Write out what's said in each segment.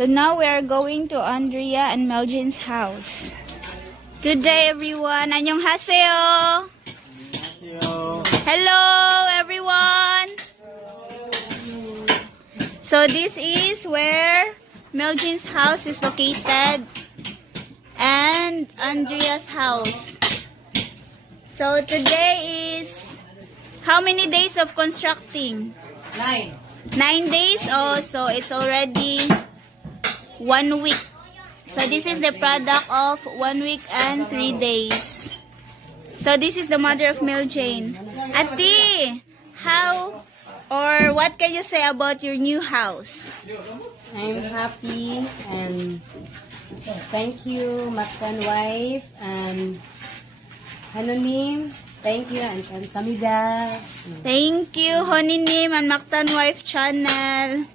So now we are going to Andrea and Melgin's house. Good day, everyone. 안녕하세요. Hello, everyone. So this is where Melgin's house is located and Andrea's house. So today is how many days of constructing? 9. 9 days. Oh, so it's already 1 week. So this is the product of 1 week and 3 days. So this is the mother of Melgin. Ate, how or what can you say about your new house? I'm happy and thank you, Maktan wife and Hanonim. Thank you and Kamsamida. Thank you, Honinim and Maktan wife channel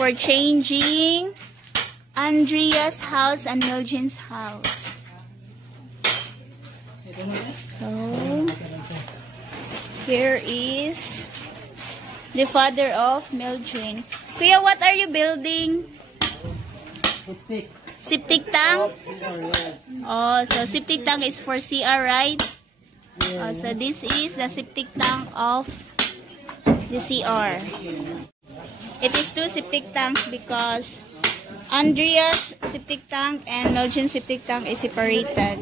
for changing Andrea's house and Melgin's house. So here is the father of Melgin. Kuya, what are you building? Septic. Septic tank? Yes. Oh, so septic tank is for CR, right? Yes. Oh, so this is the septic tank of the CR. It is 2 septic tanks because Andrea's septic tank and Melgin's septic tank is separated.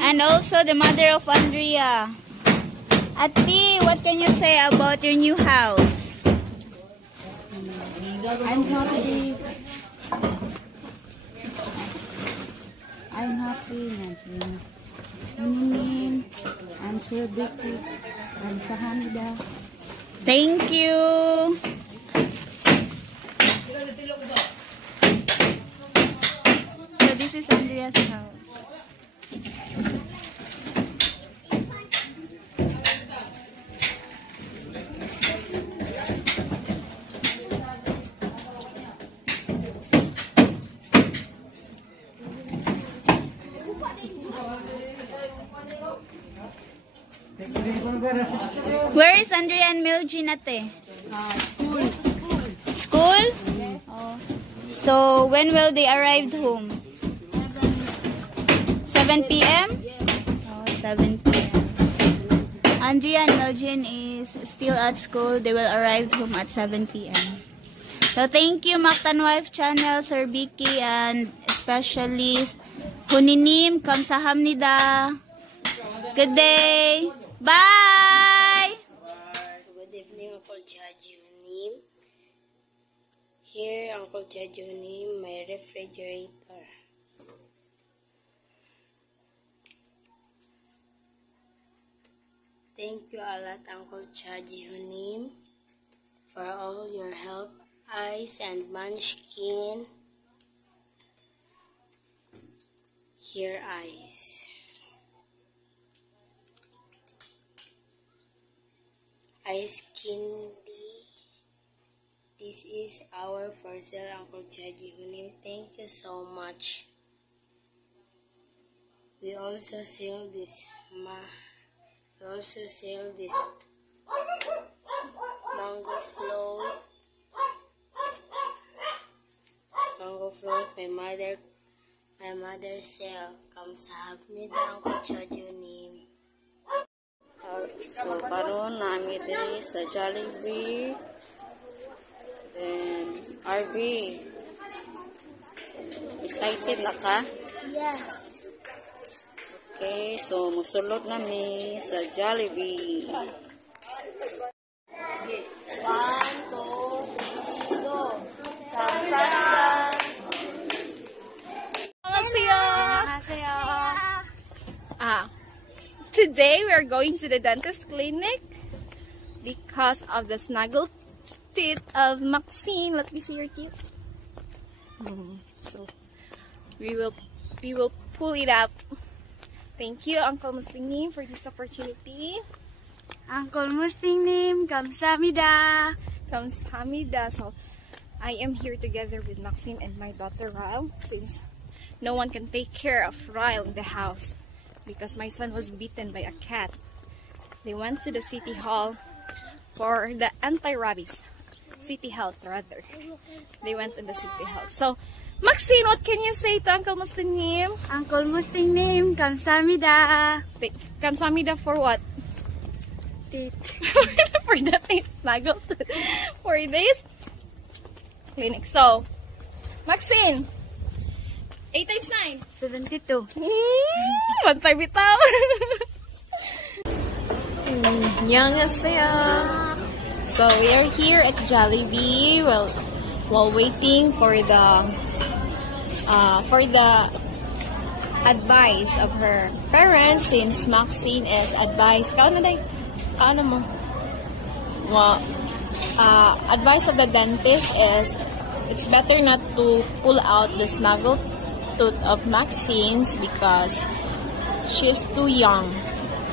And also the mother of Andrea. Ati, what can you say about your new house? I'm happy. I'm happy. Honinim and celebrity and Sahamida. Thank you. So this is Andrea's house. Where is Andrea and Melgin, ate? School. School? Oh. So when will they arrive home? 7 p.m.? Oh, 7 p.m. Andrea and Melgin is still at school. They will arrive home at 7 p.m. So thank you, Maktan Wife Channel, Sir Vicky, and especially Huninim, Kamsahamnida. Good day. Bye! Good evening, Uncle Chajihunim. Here, Uncle Chajihunim, my refrigerator. Thank you a lot, Uncle Chajihunim, for all your help, eyes and munchkin. Here, eyes. Ice candy. This is our for sale, Uncle Chajihunim. Thank you so much. We also sell this mango float. My mother sell. Kamsahamnida, Uncle Chajihunim. So, karon nami diri sa Jollibee. Then, RB. Excited na ka? Yes. Okay, so musulod nami sa Jollibee. 1, 2, 3, go. Kamsahamnida. Today we are going to the dentist clinic because of the snuggle teeth of Maxine. Let me see your teeth. So we will pull it out. Thank you, Uncle Muslim, for this opportunity. Uncle Muslim, kamsahamnida. Kamsahamnida. So I am here together with Maxine and my daughter Ryle, since no one can take care of Ryle in the house because my son was bitten by a cat. They went to the city hall for the anti-rabies. City health, rather. They went to the city health. So, Maxine, what can you say to Uncle Mustingnim? Uncle Mustingnim, kamsamida. Kamsamida for what? Teeth. For the teeth snuggle. For this clinic. So, Maxine, 8 times 9? 72. One time bitaw. Annyeonghaseyo. So we are here at Jollibee while waiting for the advice of her parents, since Maxine is advised. Advice of the dentist is it's better not to pull out the snuggle tooth of Maxine's because she's too young,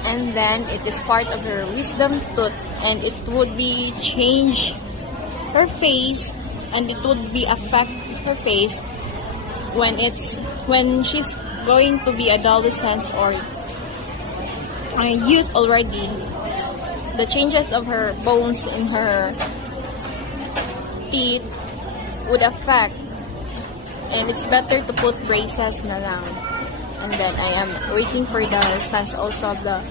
and then it is part of her wisdom tooth, and it would be change her face, and it would be affect her face when she's going to be adolescent or youth already. The changes of her bones in her teeth would affect, and it's better to put braces na lang. And then I am waiting for the response also of the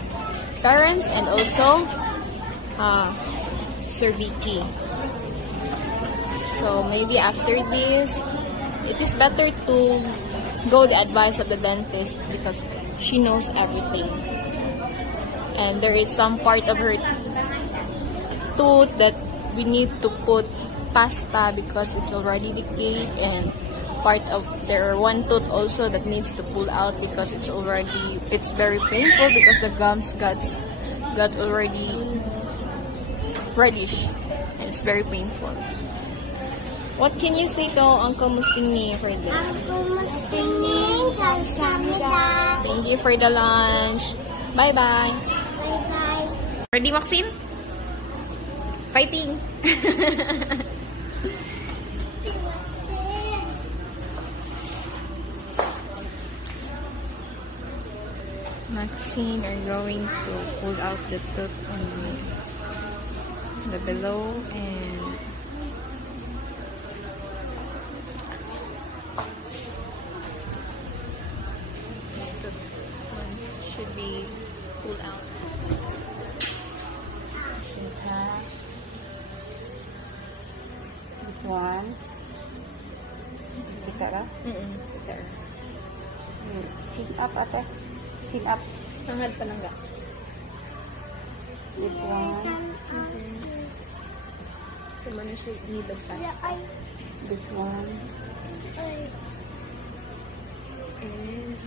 parents and also Sir Vicky. So maybe after this, it is better to go the advice of the dentist because she knows everything. And there is some part of her tooth that we need to put pasta because it's already decayed, and part of their one tooth also that needs to pull out because it's very painful because the gums got already reddish and it's very painful. What can you say to Uncle Mustingni for this? Uncle Mustingni, kamsamida. Thank you for the lunch. Bye bye. Bye bye. Ready, Maxine? Fighting. Maxine are going to pull out the tooth on the below, and this tooth one should be pulled out. This one. Kita Pick up, ate. Pick up. Hangad pa nangga. This one. So, man siya nilog pasta. This one. And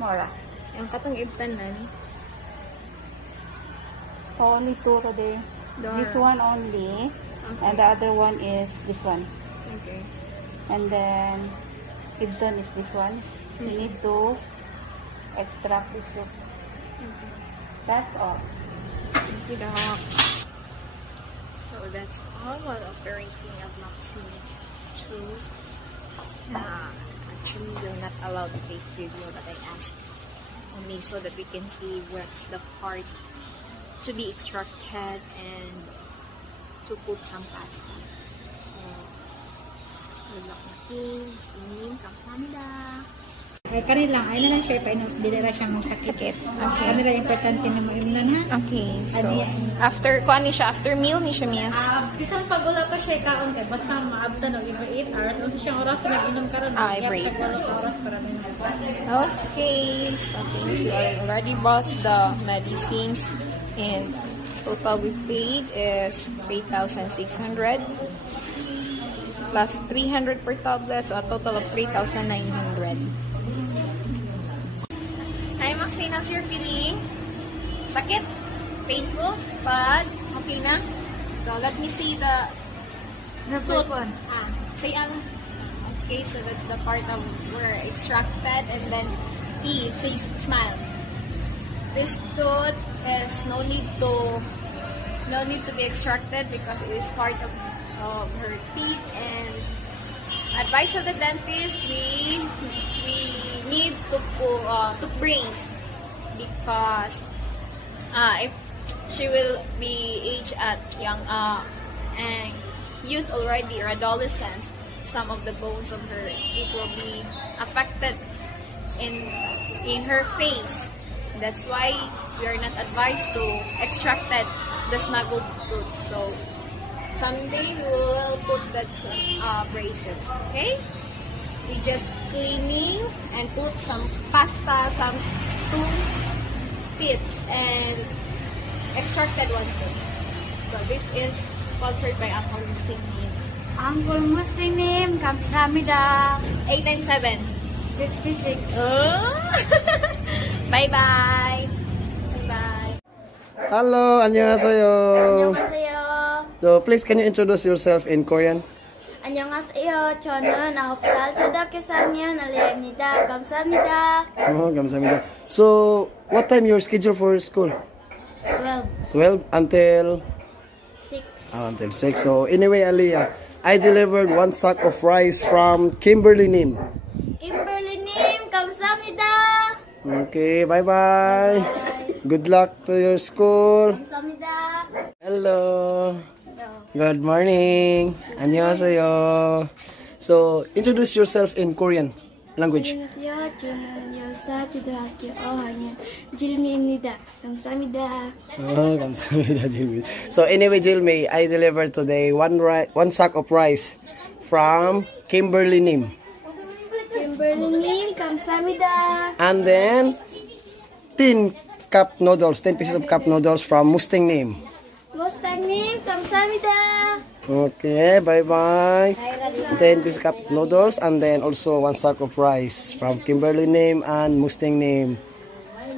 Mora. yung katong ibtanan, Only two today. This one only. And the other one is this one. okay. And then Ibton is this one. You need to extract this root. That's all. Thank you, Doc. So that's all while operating of Maxine's tooth. Actually, we're not allowed to take video, but I asked only so that we can see what's the part to be extracted and to put some pasta. So, good luck, Maxine. Singing, kamsamida. Ay, kanil lang. Ay na lang siya. Dili na siyang sakit. Okay. Kanil lang importante na maimlan ha. Okay, so after meal ni siya miyas. Bisan pagula pa siya kaon kay basta maabta no over 8 hours. Ano siyang oras na nag-inom karon. Every 8 hours. Oras para may Okay, so we already bought the medicines, and total we paid is 3,600 plus 300 for tablets, so a total of 3,900. Hi Maxine, how's your feeling? Sakit? Painful? But okay na? So let me see the tooth. Say okay, so that's the part of where extracted, and then say smile. This tooth is no need to be extracted because it is part of of her teeth, and advice of the dentist, we need to brace, because if she will be aged at young and youth already, or adolescence, some of the bones of her teeth will be affected in her face. That's why we are not advised to extract the snuggled tooth. So someday we will put that braces. Okay? We just cleaning and put some pasta, some toothpicks, and extracted one tooth. So this is sponsored by Uncle Muslim. Uncle Muslim, 감사합니다. 8 times 7. 66. Oh. Bye-bye. Bye-bye. Hello, 안녕하세요. 안녕하세요. So please, can you introduce yourself in Korean? 안녕하세요. 저는 9살 초등학교 4학년 알리입니다. 감사합니다. Oh, 감사합니다. So, what time your schedule for school? 12, 12 until 6. until 6. So anyway, Aliyah, I delivered 1 sack of rice from 킴벌리님. 킴벌리님, 감사합니다. Okay, bye-bye. Good luck to your school. 감사합니다. Hello. Good morning. 안녕하세요. So, introduce yourself in Korean language. 안녕하세요. 저는 10살 초등학교 5학년 질미입니다. 감사합니다. Oh, 감사합니다, Jilmi. So anyway, Jilmi, I delivered today 1 sack of rice from 킴벌리님. 킴벌리님, 감사합니다. And then 10 cup noodles, 10 pieces of cup noodles from Mustang님. 모스탕님, 감사합니다. Okay, bye-bye. 10 pieces cup noodles, and then also 1 sack of rice from 킴벌리님 and Mustang님.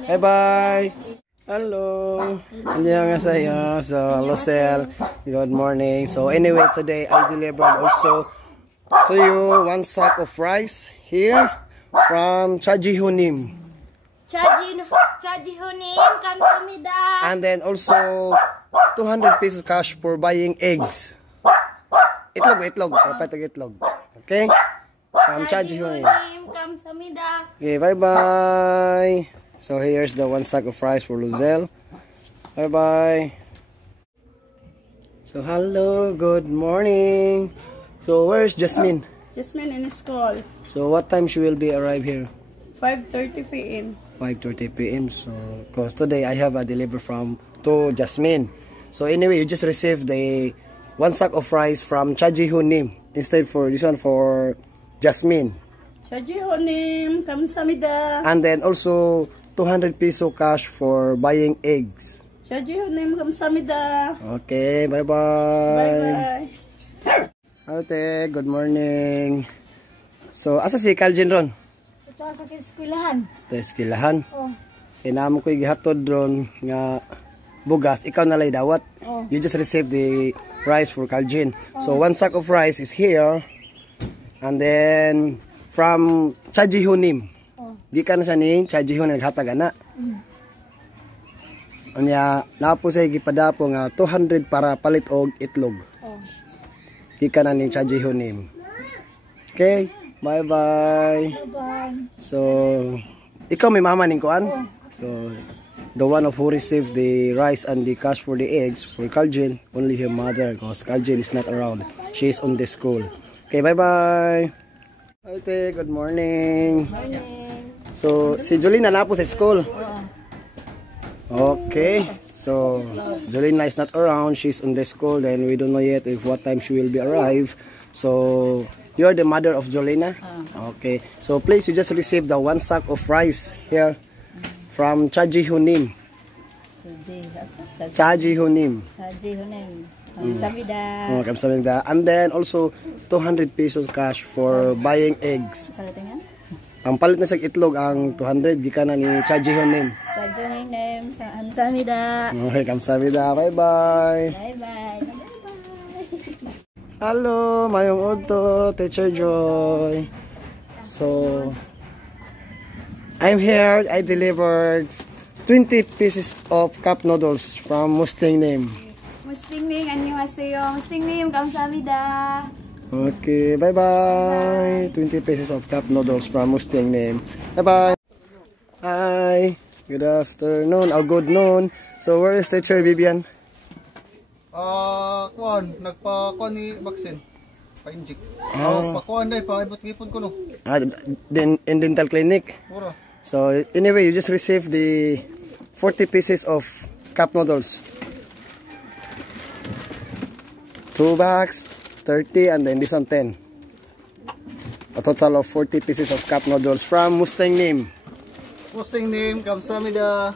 Bye-bye. Hello. 안녕하세요. So, hello, Sel. Good morning. So, anyway, today I delivered also to you 1 sack of rice here from 차지훈님. 차지훈님, 감사합니다. And then also 200 pesos cash for buying eggs. Itlog. Kapatag itlog. Okay? From 차지훈님. 감사합니다. Okay, bye-bye. So here's the 1 sack of rice for Luzelle. Bye-bye. So hello, good morning. So where's Jasmine? Jasmine in school. So what time she will be arrive here? 5:30 p.m. 5:30 p.m. So cause today I have a delivery to Jasmine. So anyway, you just received the 1 sack of rice from 차지훈님 instead for this one for Jasmine. 차지훈님, 감사합니다. And then also 200 peso cash for buying eggs. 차지훈님, 감사합니다. Okay, bye-bye. Bye-bye. Ate, good morning. So, asa si Kaljin ron? Ito sa eskwelahan. Ito eskwelahan. Oh. Kinamo ko gihatod ron nga bugas, ikaw nalay dawat. Oh. You just received the rice for Kaljin. So 1 sack of rice is here. And then from 차지훈님. Oh. Di ka na siya ni 차지훈 naghatag ana. Anya, napo sa gipadapo nga 200 para palit og itlog. Oh. Di ka na ni 차지훈님. Okay, bye-bye. Bye-bye. So, ikaw may mama ning kuan? So, the one of who received the rice and the cash for the eggs for Kaljin, only her mother, because Kaljin is not around. She is on the school. Okay, bye-bye. Ate, good morning. Morning. So, si Jolina na po sa school. Okay. So, Jolina is not around. She's on the school. Then we don't know yet if what time she will be arrive. So, you're the mother of Jolina? Okay. So, please, you just received the 1 sack of rice here from 차지훈님. 차지훈님. 감사합니다. Oh, 감사합니다. And then also 200 pesos cash for buying eggs. Ang palit na sa itlog ang 200 gikan na ni 차지훈님. 차지훈님, 감사합니다. Okay, 감사합니다. Bye-bye. Bye-bye. Hello, mayong udto, Teacher Joy. So, I'm here. I delivered 20 pieces of cup noodles from Mustang name. Mustingning, 안녕하세요. Musting님, 감사합니다. Okay, bye-bye. 20 pesos of cup noodles from Mustang name. Bye-bye. Hi. Good afternoon. Oh, good noon. So, where is teacher Vivian? Nagpa-kuan ni vaccine. Pa-inject. Pa-kuan dai, pa-ibot-gipon ko no. In dental clinic. Pura. So, anyway, you just received the 40 pieces of cup noodles. 2 bags, 30, and then this one 10. A total of 40 pieces of cup noodles from Mustang name. Mustang name, kamsahamnida.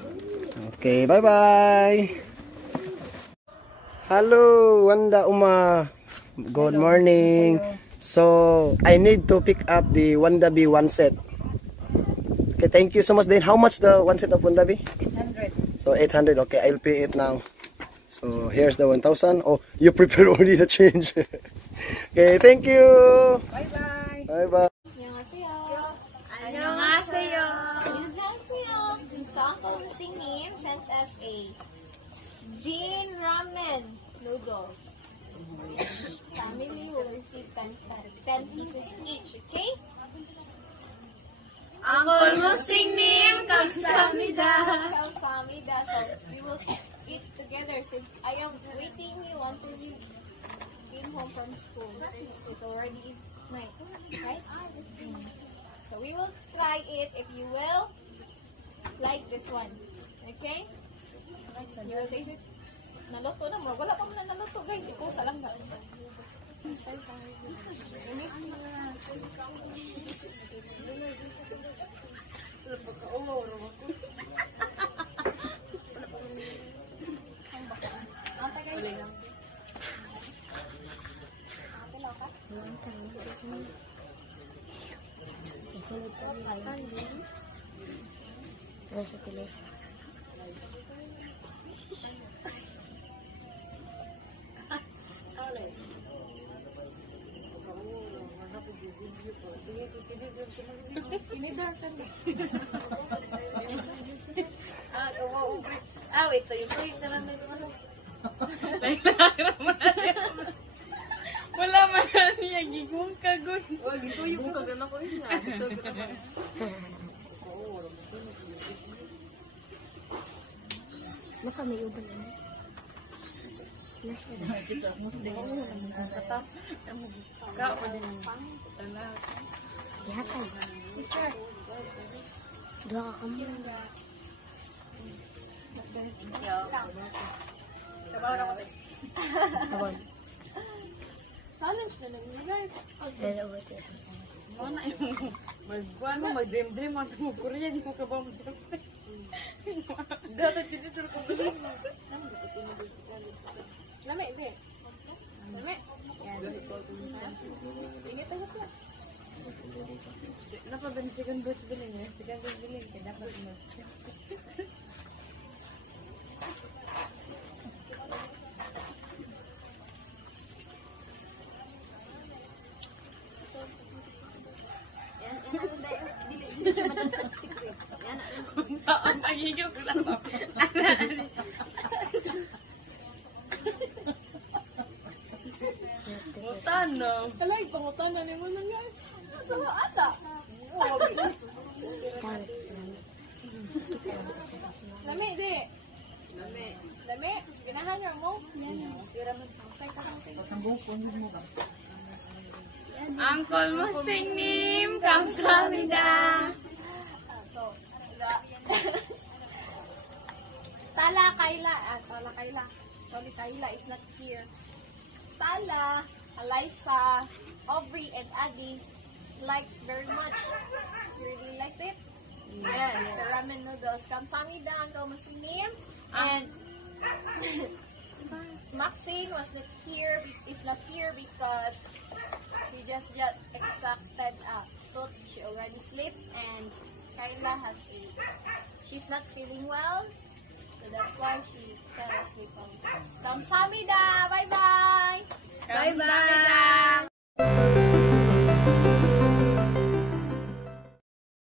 Okay, bye-bye. Hello, Wanda Uma. Good morning. So, I need to pick up the Wanda B one set. Okay, thank you so much. Then, how much the one set of Wanda B? 800. So, 800. Okay, I'll pay it now. So, here's the 1,000. Oh, you prepared already the change. Okay, thank you. Bye-bye. Bye-bye. 안녕하세요. So Uncle Musting님 sent us a Jin ramen noodles. Family will receive 10 pieces each, okay? Uncle Musting님, 감사합니다. Kamsahamnida. So we will eat together since I am waiting you until you came home from school. It's already night, right? So we will try it if you will like this one. Okay? You will taste it. Naluto na mo. Wala pa mo na naluto guys. Ito sa lang. Wala man niya gigong kagod. Challenge na lang yun guys. Magbuan mo, mag-dream-dream ang mo Korean, di mo ka ba mo Dapat dito ko balik. Lame, be. Lame. Ingat ako ko. Napabili second batch bilhin eh. Second batch bilhin ka dapat mo. Kalay, pangutan na mo na yan. Sama ata. Lami, di. Lami. Ginahangar mo. Uncle Musting님, 감사합니다. Tala Kayla is not here. Tala, Eliza, Aubrey, and Adi likes very much. Really likes it? Yes, the ramen noodles. Kamsahamnida, Uncle Musting님. And Maxine is not here because she just exacted thought she already slept, and Kayla she's not feeling well, so that's why she fell asleep on. Kamsahamnida, bye bye. Bye-bye.